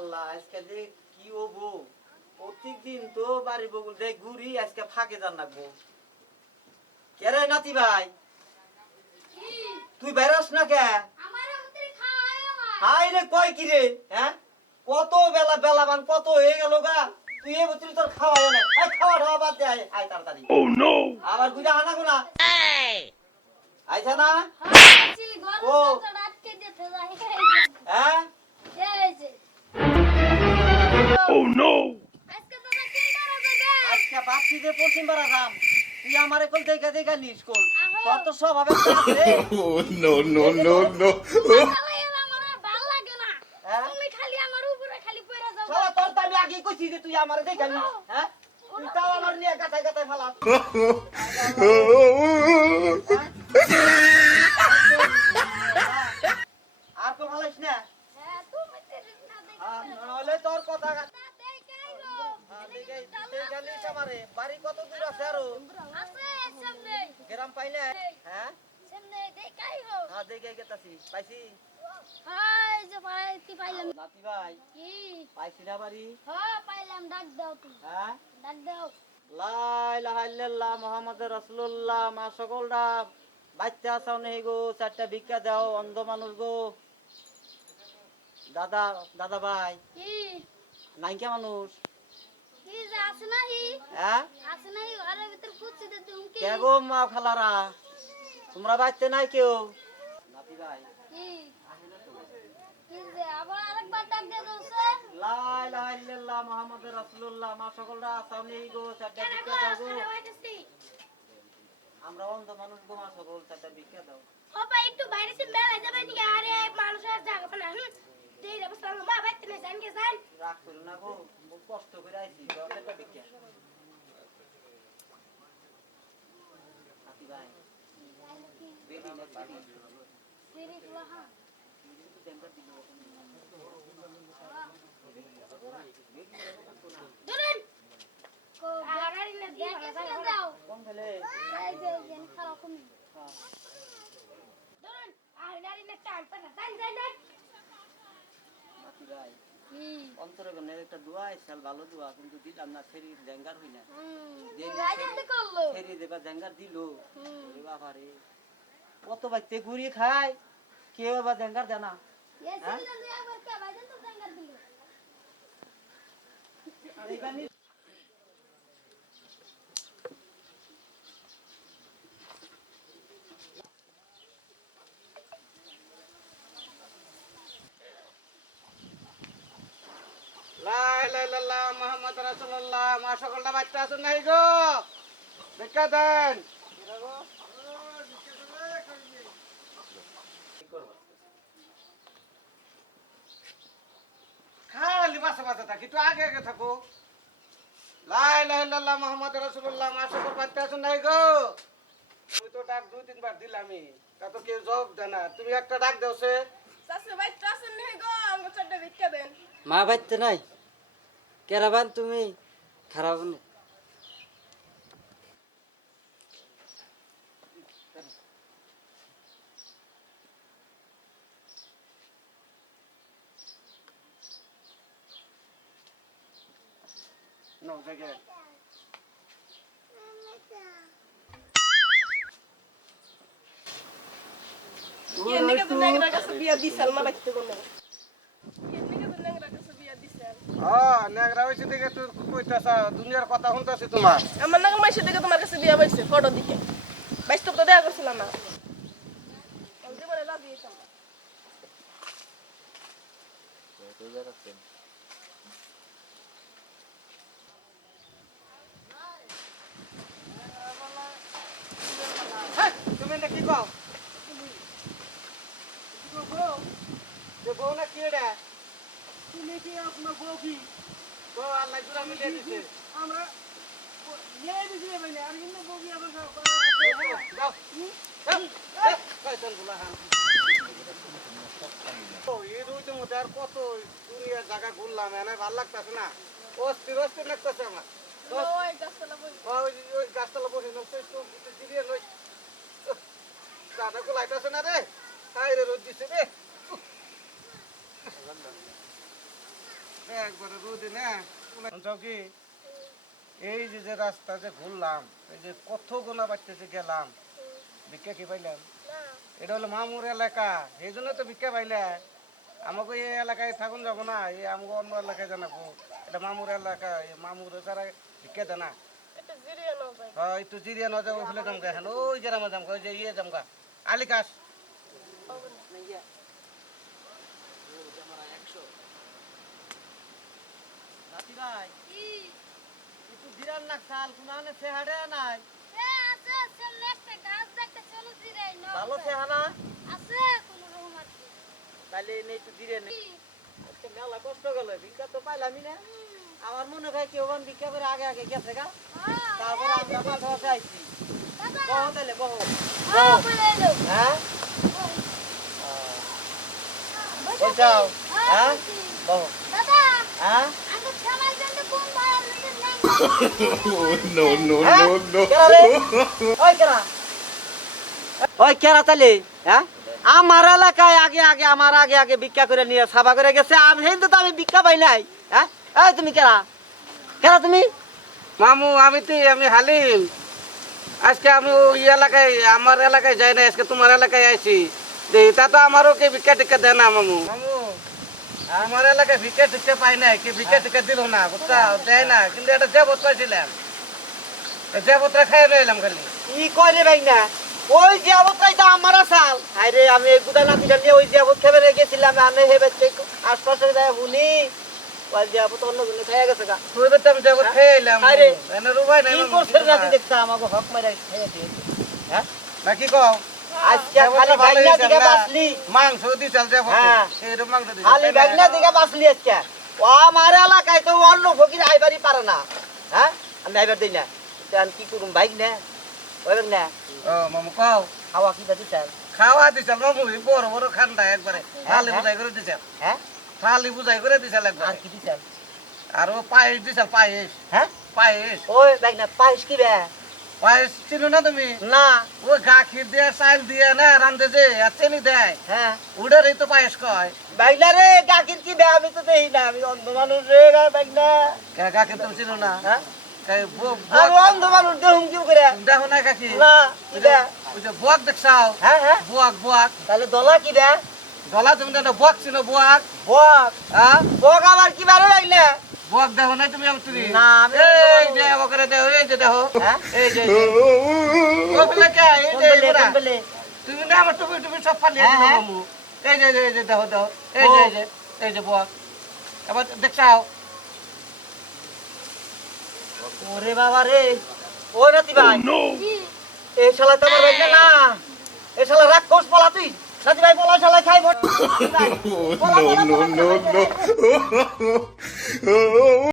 আল্লাহ আজকে যে কি হবো প্রত্যেকদিন তো বাড়ি বগুল দেখ ঘুরি আজকে ফাঁকে যান লাগবো কে রে নাতি ভাই তুই বেরাস না কে হাই রে কয় কি রে হ্যাঁ কত বেলা বেলা বান কত হয়ে গেল গা তুই এ বছর তোর খাওয়া না খাওয়া খাওয়া বাদ দে আয় তাড়াতাড়ি ও নো আবার গুজা আনা গুনা আইছা না ও হ্যাঁ ও নো আজকে বাচ্চি যে পশ্চিম পাড়া যাম তুই আমারে কল দেখা দেখা নিস কল তোর তো স্বভাবে ও নো নো নো নো তুমি খালি আমার উপরে খালি পয়রা যাও শালা তোর তো আমি আগে কইছি যে তুই আমারে দেখা নিস হ্যাঁ তুই তাও আমার নিয়ে গাথায় গাথায় ফালা আর তো ভালোইস না হ্যাঁ তুমি তেরিস না দেখা নলে তোর কথা বাড়ি কত দূর আছে আরো আছে সামনে গ্রাম পাইলে হ্যাঁ সামনে দেখাই হো হ্যাঁ দেখাই গেতাছি পাইছি হাই যে ভাই কি পাইলাম নাতি ভাই কি পাইছি না বাড়ি হ্যাঁ পাইলাম ডাক দাও তুমি হ্যাঁ ডাক দাও লা ইলাহা ইল্লাল্লাহ মুহাম্মাদুর রাসূলুল্লাহ মা সকলরা বাচ্চা আছাও নেই গো চারটা ভিক্ষা দাও অন্ধ মানুষ গো দাদা দাদা ভাই কি নাইকা মানুষ আছে নাহি হ্যাঁ আছে নাহি ঘরের ভিতর পুচ্ছি দে তুমি কি কে গো মা খালারা তোমরা বাইতে নাই কেউ নাতি ভাই কি কি যে আবার আরেকবার ডাক দে দোছে লা ইলাহা ইল্লাল্লাহ মুহাম্মাদুর রাসূলুল্লাহ মা সকলরা সামনে গো চারটা ভিক্ষা দাও গো আমরা অন্ধ মানুষ গো মা সকল চারটা ভিক্ষা দাও ও ভাই একটু বাইরে সে মেলা যাবে নি আরে মানুষের জায়গা না দেই রে বসলাম মা বাইতে না জান কে জান রাগ করো না গো কষ্ট করে আইছি চারটা ভিক্ষা নাতি ভাই বেটি না বাড়ি সিরি লাহা দেনটা দিল দুরেন কো গাড়ি না দিয়ে দাও কোন ফেলে এই যে জেন খারাপ কম হ্যাঁ দুরেন আর গাড়ি না টান পানা জান জান নাতি ভাই অন্তরে গনে একটা দোয়া আইছাল ভালো দোয়া কিন্তু দিলাম না ফেরি জেঙ্গার হই না দেরি করলো ফেরি দেবা জেঙ্গার দিলো ওরে বাবা রে কত বাইতে ঘুরি খায় কে বাবা জেঙ্গার জানা হ্যাঁ একবার কে বাইদেন তো জেঙ্গার দিলো আরে বানি লা ইলাহা ইল্লাল্লাহ মুহাম্মাদুর রাসূলুল্লাহ মা সকলটা বাচ্চা আছেন নাই গো ভিক্ষা দেন খালি বাসা বাসা থাকি একটু আগে আগে থাকো লা ইলাহা ইল্লাল্লাহ মুহাম্মাদুর রাসূলুল্লাহ মা সকল বাচ্চা আছেন নাই গো তুমি তো ডাক দুই তিনবার দিলামই তা তো কেউ জবাব দেয় না তুমি একটা ডাক দাও সে চাচা বাচ্চা আছেন নাই গো আমাকে চারটা ভিক্ষা দেন মা বাচ্চা নাই কেরাবান তুমি খারাপ না নো জায়গা এনে তো নেগরা কাছে বিয়া দিছাল না বাইতে কোন এনে তো নেগরা কাছে বিয়া দিছাল হ্যাঁ নেগরা হইছে দেখে তুই কইতাছা দুনিয়ার কথা শুনতাছি তোমার আমার নাকি মাইছে দেখে তোমার কাছে বিয়া হইছে ফটো দিকে বাস্তব তো দেয়া করছিলাম না অলদি বলে লাগিয়েছাম তো যাচ্ছে তুমি নাকি কও বউ না কি রে তুমি কি আপনার বউ কি তো আল্লাহ জুরা মিলে দিতে আমরা নিয়ে দিছি ভাই না আর ইন্ন বউ কি আবার যাও যাও কয়জন গুলা হান ও এই রুইতে মধ্যে আর কত দুনিয়ার জায়গা ঘুরলাম এনে ভালো লাগতেছে না অস্থির অস্থির লাগতেছে আমার ওই গাছতলা বসে ওই গাছতলা বসে নষ্ট একটু দিয়ে লই দাদা কো লাইতাছে না রে হাই রে রোদ দিছে রে একবারে রোদে না কি এই যে যে রাস্তা যে ঘুরলাম এই যে কত গোনা বাড়তেছে গেলাম ভিক্ষা কি পাইলাম এটা হলো মামুর এলাকা এই জন্য তো ভিক্ষা পাইলে আমাকে এই এলাকায় থাকুন যাবো না এই আমাকে অন্য এলাকায় জানাবো এটা মামুর এলাকা এই মামুর তারা ভিক্ষা দেয় না হ্যাঁ একটু জিরিয়া না যাবো ফেলে জমকা এখন ওই গ্রামে জমকা ওই যে ইয়ে জমকা আলিকাস ভালো চেহারা তাহলে একটু ধীরে মেলা কষ্ট গেল ভিক্ষা তো পাইলামই না আমার মনে হয় কেউ ভিক্ষা করে আগে আগে গেছে গা তারপরে আমরা মাঝে মাঝে আইছি বহু তাহলে বহু হ্যাঁ বলছাও হ্যাঁ বহু হ্যাঁ no, no, no, no. ওই কেরা তাহলে হ্যাঁ আমার এলাকায় আগে আগে আমার আগে আগে ভিক্ষা করে নিয়ে সাবা করে গেছে আর কিন্তু তো আমি ভিক্ষা পাই নাই হ্যাঁ এই তুমি কেরা কেরা তুমি মামু আমি হালিম আজকে আমি ওই এলাকায় আমার এলাকায় যাই না আজকে তোমার এলাকায় আইছি দেখি তা তো আমারও কে ভিক্ষা টিক্ষা দেয় না মামু মামু আমার এলাকায় ভিক্ষা টিক্ষা পাই নাই কি ভিক্ষা টিক্ষা দিল না বুঝছা দেয় না কিন্তু এটা দেবত পাইছিলাম দেবতরা খাই রইলাম খালি ই করে ভাই না ওই জিয়াবতটাই তো আমার আসাল আরে আমি এই গুদা নাতিটা নিয়ে ওই জিয়াবত খেবে গেছিলাম আমি হেবে আশপাশে যায় শুনি ওই জিয়াবত অন্য গুলো খাইয়া গেছে গা তুই তো আমি দেবত খাইলাম আরে এনে রুবাই নাই কি করছে নাতি দেখতা আমাকে হক মারা খাইয়া দিয়েছে হ্যাঁ না কি কও আজকে খালি ভাইনা দিকে বাসলি মাংস দিছাল দেবত হ্যাঁ এইরকম মাংস দিছাল খালি ভাইনা দিকে বাসলি আজকে ও আমার এলাকায় তো অন্য ফকির আইবারই পারে না হ্যাঁ আমি আইবার দেই না আমি কি করুম বাইক না ওই না ও মামু কও খাওয়া কি বাদি চাল খাওয়া দিছাল মামু বড় বড় খান্ডা একবারে থালি বুঝাই করে দিছাল হ্যাঁ থালি বুঝাই করে দিছাল একবার আর কি দিছাল আর ও পায়েস দিছাল পায়েস হ্যাঁ পায়েস ওই বাইক না পাইস কি বে পায়েস চিনো না তুমি না ও গাখির দিয়ে চাল দিয়ে না রান্ধে যে আর চিনি দেয় হ্যাঁ ওটারই তো পায়েস কয় বাইক না রে গাকির কি বে আমি তো দেই না আমি অন্ধ মানুষ রে বাইক না গাখির তুমি চিনো না হ্যাঁ আমি আমি অন্ধ মানুষ দেহুম কি করে দেখো না গাখি না কি বে ওই যে বুয়াক দেখছাও হ্যাঁ হ্যাঁ বুয়াক বুয়াক তাহলে দলা কি বে গলা তুমি দেখো বুয়াক চিনো বুয়াক বক হ্যাঁ বক আবার কি বারে বাইক না বুয়াক দেখো না তুমি আমি তুমি না, আমি এই যে ওখানে দেখো এই যে দেখো হ্যাঁ এই যে ও বলে কে এই যে বলে এগুলা। বলে তুমি না আমার টুপি টুপি সব ফালিয়ে হ্যাঁ, দিলে হ্যাঁ। মামু এই যে এই যে দেখো দেখো এই যে বুয়াক এবার দেখছাও ওরে বাবা রে ও নাতি ভাই এই শালা তো আমার বাইক না এই শালা রাক্ষস পলা তুই নাতি ভাই পলা শালা খাইব no, no, no, no.